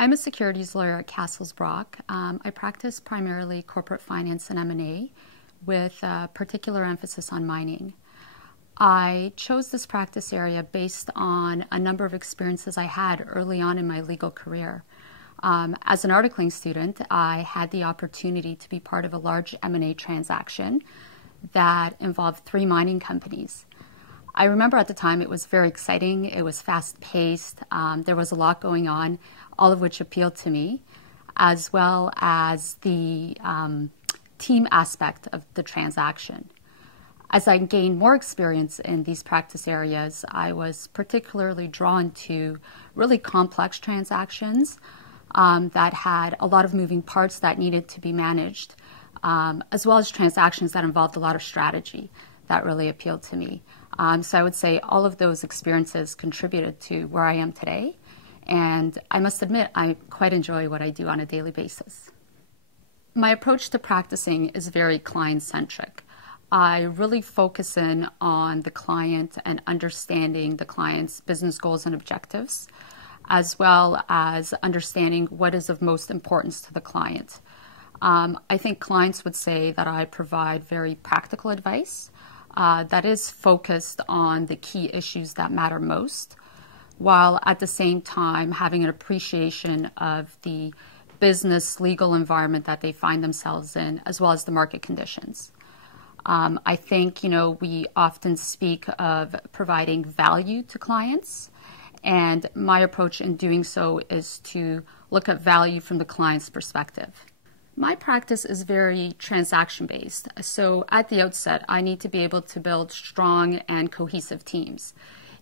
I'm a securities lawyer at Cassels. I practice primarily corporate finance and M&A with a particular emphasis on mining. I chose this practice area based on a number of experiences I had early on in my legal career. As an articling student, I had the opportunity to be part of a large M&A transaction that involved 3 mining companies. I remember at the time it was very exciting, it was fast-paced, there was a lot going on, all of which appealed to me, as well as the team aspect of the transaction. As I gained more experience in these practice areas, I was particularly drawn to really complex transactions that had a lot of moving parts that needed to be managed, as well as transactions that involved a lot of strategy. That really appealed to me. So I would say all of those experiences contributed to where I am today. And I must admit, I quite enjoy what I do on a daily basis. My approach to practicing is very client-centric. I really focus in on the client and understanding the client's business goals and objectives, as well as understanding what is of most importance to the client. I think clients would say that I provide very practical advice that is focused on the key issues that matter most, while at the same time having an appreciation of the business legal environment that they find themselves in, as well as the market conditions. I think, we often speak of providing value to clients, and my approach in doing so is to look at value from the client's perspective. My practice is very transaction-based, so at the outset, I need to be able to build strong and cohesive teams.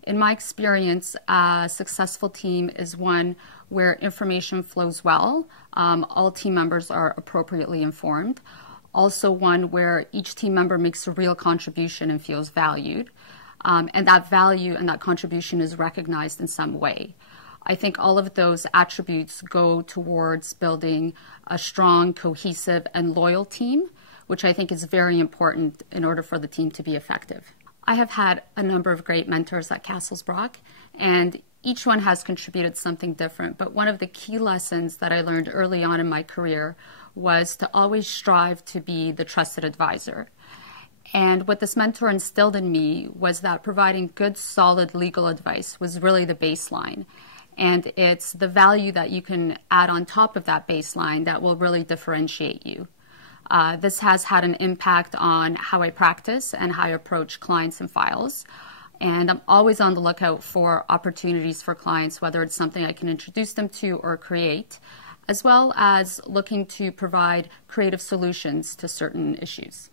In my experience, a successful team is one where information flows well, all team members are appropriately informed, also one where each team member makes a real contribution and feels valued, and that value and that contribution is recognized in some way. I think all of those attributes go towards building a strong, cohesive, and loyal team, which I think is very important in order for the team to be effective. I have had a number of great mentors at Cassels, and each one has contributed something different, but one of the key lessons that I learned early on in my career was to always strive to be the trusted advisor. And what this mentor instilled in me was that providing good, solid legal advice was really the baseline. And it's the value that you can add on top of that baseline that will really differentiate you. This has had an impact on how I practice and how I approach clients and files. And I'm always on the lookout for opportunities for clients, whether it's something I can introduce them to or create, as well as looking to provide creative solutions to certain issues.